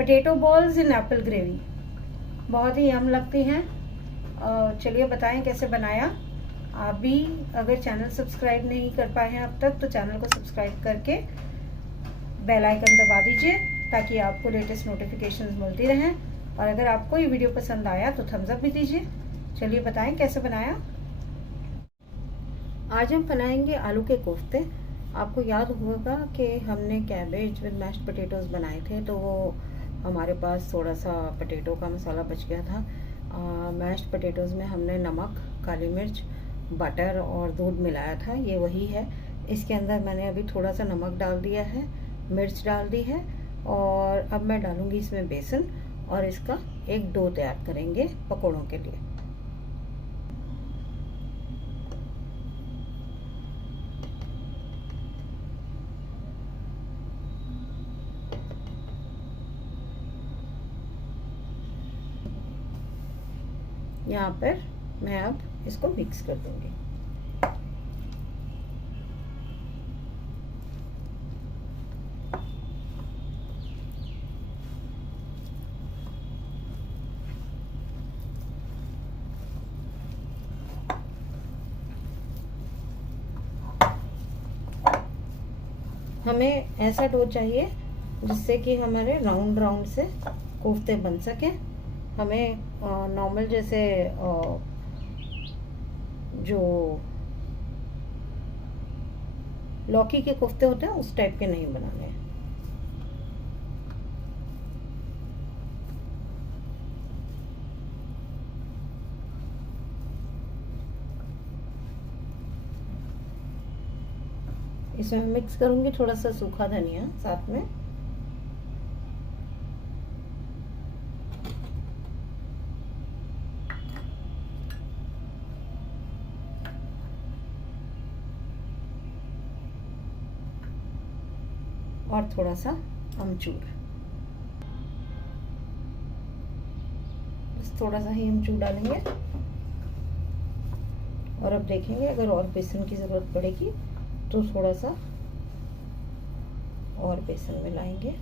Potato balls in Apple gravy बहुत ही यम लगती हैं। चलिए बताएं कैसे बनाया। आप भी अगर चैनल सब्सक्राइब नहीं कर पाए हैं अब तक तो चैनल को सब्सक्राइब करके बेल आइकन दबा दीजिए ताकि आपको लेटेस्ट नोटिफिकेशंस मिलती रहें। और अगर आपको ये वीडियो पसंद आया तो थम्स अप भी दीजिए। चलिए बताएं कैसे बनाया। आज हम बनाएंगे आलू के कोफ्ते। आपको याद होगा कि हमने कैबेज विद मैश्ड पोटैटोज बनाए थे, तो वो हमारे पास थोड़ा सा पोटैटो का मसाला बच गया था। मैश्ड पोटैटोज में हमने नमक, काली मिर्च, बटर और दूध मिलाया था, ये वही है। इसके अंदर मैंने अभी थोड़ा सा नमक डाल दिया है, मिर्च डाल दी है, और अब मैं डालूंगी इसमें बेसन और इसका एक डो तैयार करेंगे पकौड़ों के लिए। यहाँ पर मैं अब इसको मिक्स कर दूंगी। हमें ऐसा डो चाहिए जिससे कि हमारे राउंड राउंड से कोफ्ते बन सके। हमें नॉर्मल जैसे जो लौकी के कोफ्ते होते हैं उस टाइप के नहीं बनाने हैं। इसमें मिक्स करूंगी थोड़ा सा सूखा धनिया साथ में, और थोड़ा सा अमचूर। बस थोड़ा सा ही अमचूर डालेंगे। और अब देखेंगे अगर और बेसन की जरूरत पड़ेगी तो थोड़ा सा और बेसन मिलाएंगे।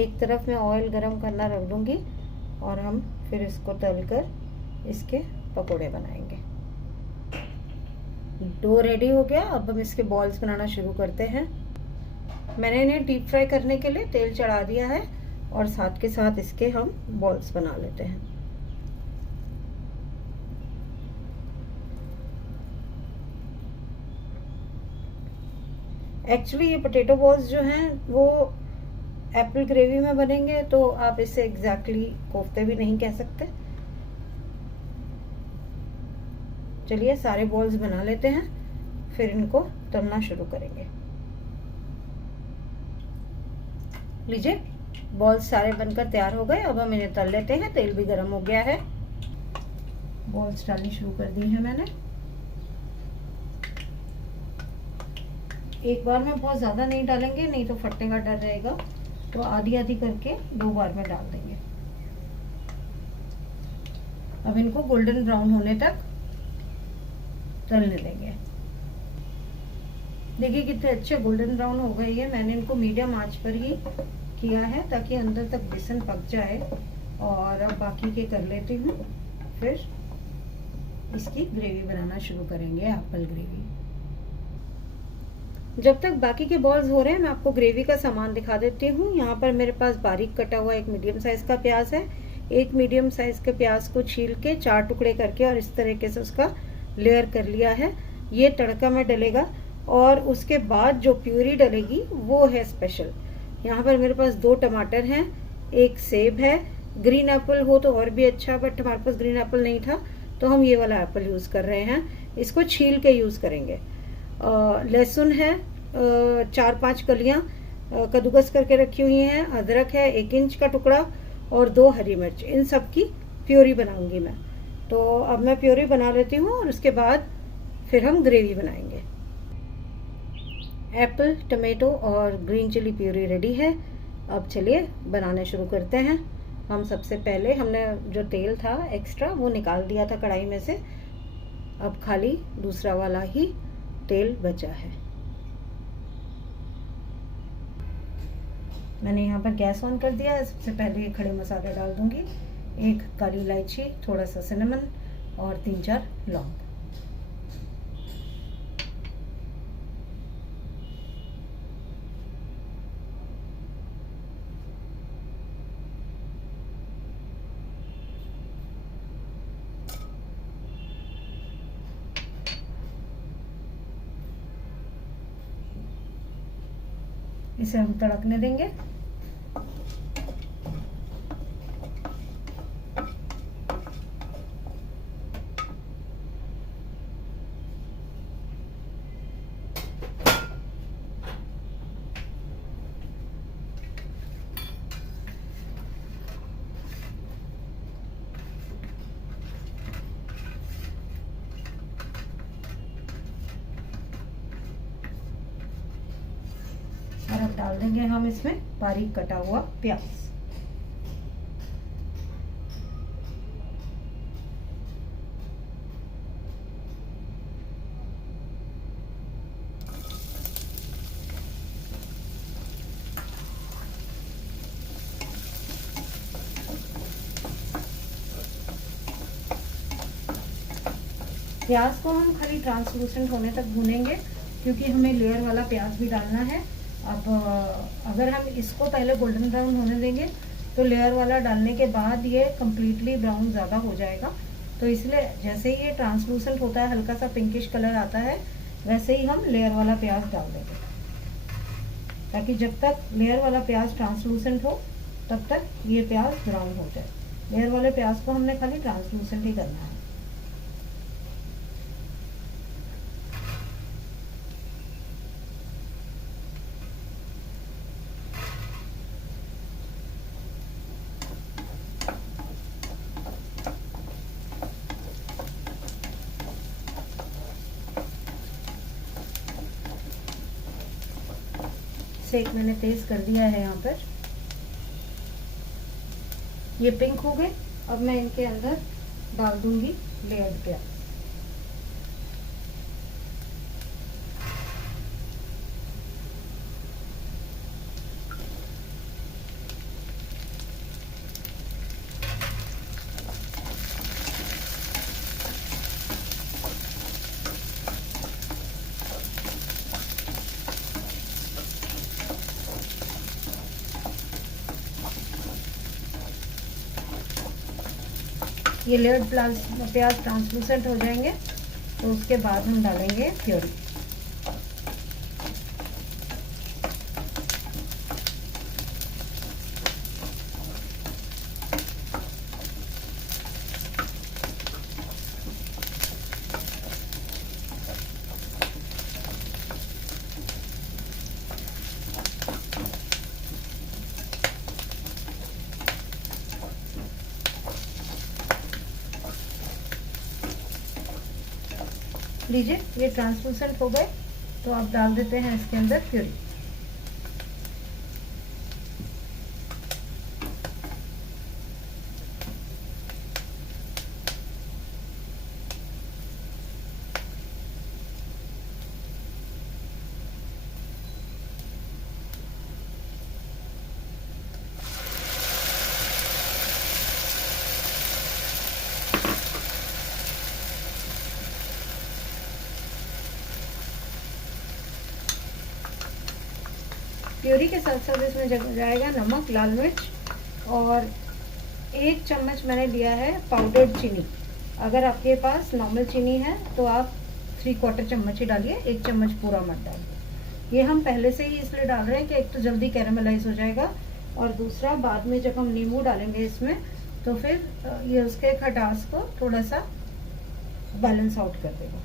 एक तरफ मैं ऑयल गरम करना रख दूंगी और हम फिर इसको तलकर इसके पकोड़े बनाएंगे। डो रेडी हो गया। अब हम इसके बॉल्स बनाना शुरू करते हैं। मैंने इन्हें डीप फ्राई करने के लिए तेल चढ़ा दिया है और साथ के साथ इसके हम बॉल्स बना लेते हैं। एक्चुअली ये पोटैटो बॉल्स जो हैं वो एप्पल ग्रेवी में बनेंगे, तो आप इसे एग्जैक्टली कोफ्ते भी नहीं कह सकते। चलिए सारे बॉल्स बना लेते हैं, फिर इनको तलना शुरू करेंगे। लीजिए बॉल्स सारे बनकर तैयार हो गए। अब हम इन्हें तल लेते हैं। तेल भी गर्म हो गया है। बॉल्स डालनी शुरू कर दी है मैंने। एक बार में बहुत ज्यादा नहीं डालेंगे, नहीं तो फटने का डर रहेगा, तो आधी आधी करके 2 बार में डाल देंगे। अब इनको गोल्डन ब्राउन होने तक तलने देंगे। देखिए कितने अच्छे गोल्डन ब्राउन हो गए ये। मैंने इनको मीडियम आंच पर ही किया है ताकि अंदर तक बेसन पक जाए। और अब बाकी के कर लेती हूँ, फिर इसकी ग्रेवी बनाना शुरू करेंगे, एप्पल ग्रेवी। जब तक बाकी के बॉल्स हो रहे हैं मैं आपको ग्रेवी का सामान दिखा देती हूँ। यहाँ पर मेरे पास बारीक कटा हुआ एक मीडियम साइज का प्याज है। एक मीडियम साइज के प्याज को छील के 4 टुकड़े करके और इस तरीके से उसका लेयर कर लिया है। ये तड़का में डलेगा और उसके बाद जो प्यूरी डलेगी वो है स्पेशल। यहाँ पर मेरे पास 2 टमाटर हैं, एक सेब है। ग्रीन एप्पल हो तो और भी अच्छा, बट हमारे पास ग्रीन एप्पल नहीं था तो हम ये वाला एप्पल यूज कर रहे हैं। इसको छील के यूज करेंगे। लहसुन है 4-5 कलियां कद्दूकस करके रखी हुई हैं। अदरक है 1 इंच का टुकड़ा और 2 हरी मिर्च। इन सब की प्योरी बनाऊंगी मैं। तो अब मैं प्योरी बना लेती हूँ और उसके बाद फिर हम ग्रेवी बनाएंगे। एप्पल, टमेटो और ग्रीन चिली प्यूरी रेडी है। अब चलिए बनाने शुरू करते हैं। हम सबसे पहले हमने जो तेल था एक्स्ट्रा वो निकाल दिया था कढ़ाई में से। अब खाली दूसरा वाला ही तेल बचा है। मैंने यहाँ पर गैस ऑन कर दिया है। सबसे पहले ये खड़े मसाले डाल दूंगी, एक काली इलायची, थोड़ा सा सिनेमन और 3-4 लौंग। इसे हम तड़कने देंगे। और अब डाल देंगे हम इसमें बारीक कटा हुआ प्याज। प्याज को हम खाली ट्रांसलूसेंट होने तक भूनेंगे, क्योंकि हमें लेयर वाला प्याज भी डालना है। अब अगर हम इसको पहले गोल्डन ब्राउन होने देंगे तो लेयर वाला डालने के बाद ये कम्प्लीटली ब्राउन ज़्यादा हो जाएगा। तो इसलिए जैसे ही ये ट्रांसलूसेंट होता है, हल्का सा पिंकिश कलर आता है, वैसे ही हम लेयर वाला प्याज डाल देंगे, ताकि जब तक लेयर वाला प्याज ट्रांसलूसेंट हो तब तक ये प्याज ब्राउन हो जाए। लेयर वाले प्याज को हमने खाली ट्रांसलूसेंट ही करना है। सेक मैंने तेज कर दिया है। यहाँ पर ये पिंक हो गए। अब मैं इनके अंदर डाल दूंगी लेयर्ड प्याज। ये लेयर्ड प्याज ट्रांसलूसेंट हो जाएंगे तो उसके बाद हम डालेंगे प्योरी। लीजिए ये ट्रांसलूसेंट हो गए, तो आप डाल देते हैं इसके अंदर प्यूरी। प्यूरी के साथ साथ इसमें जाएगा नमक, लाल मिर्च और 1 चम्मच मैंने लिया है पाउडर्ड चीनी। अगर आपके पास नॉर्मल चीनी है तो आप 3/4 चम्मच ही डालिए, 1 चम्मच पूरा मत डालिए। ये हम पहले से ही इसलिए डाल रहे हैं कि एक तो जल्दी कैरामलाइज हो जाएगा और दूसरा बाद में जब हम नींबू डालेंगे इसमें तो फिर ये उसके खटास को थोड़ा सा बैलेंस आउट कर देगा।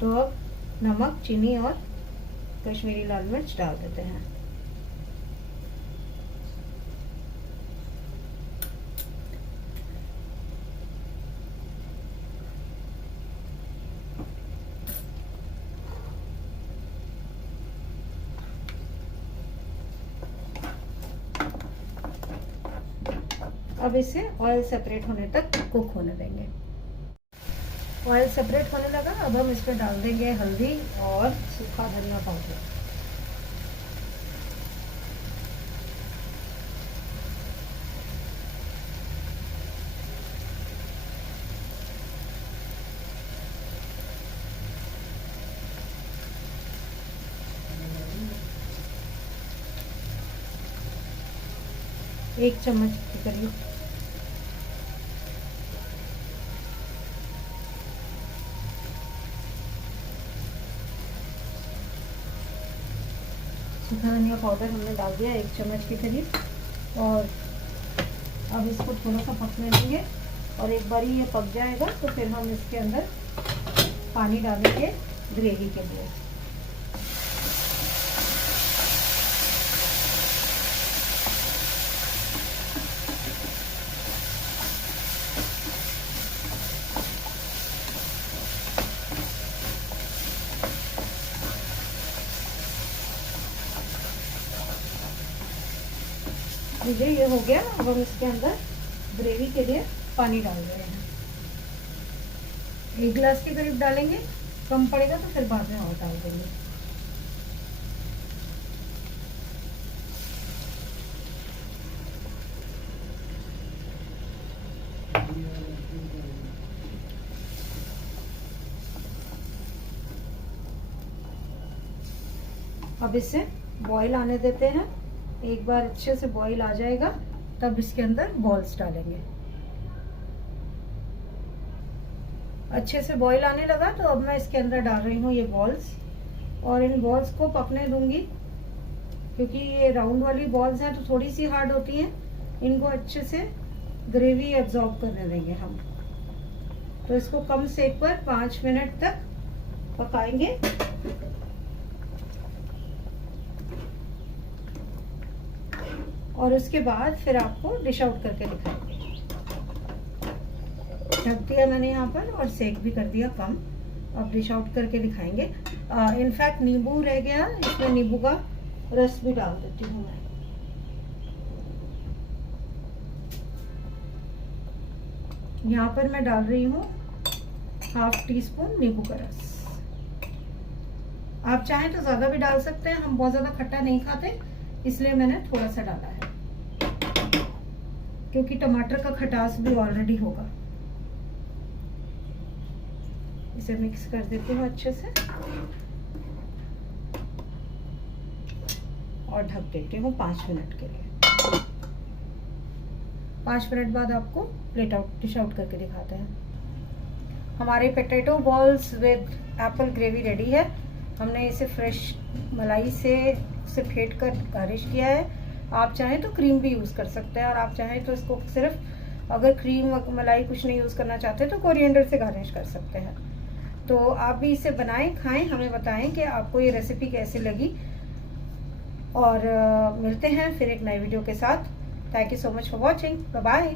तो अब नमक, चीनी और कश्मीरी लाल मिर्च डाल देते हैं। अब इसे ऑयल सेपरेट होने तक कुक होने देंगे। ऑयल सेपरेट होने लगा। अब हम इसमें डाल देंगे हल्दी और सूखा धनिया पाउडर। 1 चम्मच के करीब। सूखा धनिया पाउडर हमने डाल दिया 1 चम्मच के करीब। और अब इसको थोड़ा सा पकने देंगे, और एक बार ये पक जाएगा तो फिर हम इसके अंदर पानी डालेंगे ग्रेवी के लिए। ये हो गया। अब हम इसके अंदर ग्रेवी के लिए पानी डाल रहे हैं। 1 गिलास के करीब डालेंगे, कम पड़ेगा तो फिर बाद में और डाल देंगे। अब इसे बॉईल आने देते हैं। एक बार अच्छे से बॉईल आ जाएगा तब इसके अंदर बॉल्स डालेंगे। अच्छे से बॉईल आने लगा तो अब मैं इसके अंदर डाल रही हूँ ये बॉल्स, और इन बॉल्स को पकने दूंगी क्योंकि ये राउंड वाली बॉल्स हैं तो थोड़ी सी हार्ड होती हैं। इनको अच्छे से ग्रेवी एब्जॉर्ब करने देंगे हम। तो इसको कम सेक पर 5 मिनट तक पकाएंगे। और उसके बाद फिर आपको डिश आउट करके दिखाएंगे। ढक दिया मैंने यहाँ पर और सेक भी कर दिया कम। अब डिश आउट करके दिखाएंगे। इनफैक्ट नींबू रह गया, इसमें नींबू का रस भी डाल देती हूँ मैं। यहाँ पर मैं डाल रही हूँ 1/2 टीस्पून नींबू का रस। आप चाहें तो ज्यादा भी डाल सकते हैं, हम बहुत ज्यादा खट्टा नहीं खाते इसलिए मैंने थोड़ा सा डाला है, क्योंकि टमाटर का खटास भी ऑलरेडी होगा। इसे मिक्स कर देती हूँ अच्छे से और ढक देती हूँ 5 मिनट के लिए। 5 मिनट बाद आपको डिश आउट करके दिखाते हैं। हमारे potato balls with Apple gravy ready है। हमने इसे फ्रेश मलाई से फेंट कर गार्निश किया है। आप चाहें तो क्रीम भी यूज़ कर सकते हैं, और आप चाहें तो इसको सिर्फ अगर क्रीम मलाई कुछ नहीं यूज़ करना चाहते तो कोरिएंडर से गार्निश कर सकते हैं। तो आप भी इसे बनाएं, खाएं, हमें बताएं कि आपको ये रेसिपी कैसी लगी। और मिलते हैं फिर एक नए वीडियो के साथ। Thank you so much for watching. Bye bye.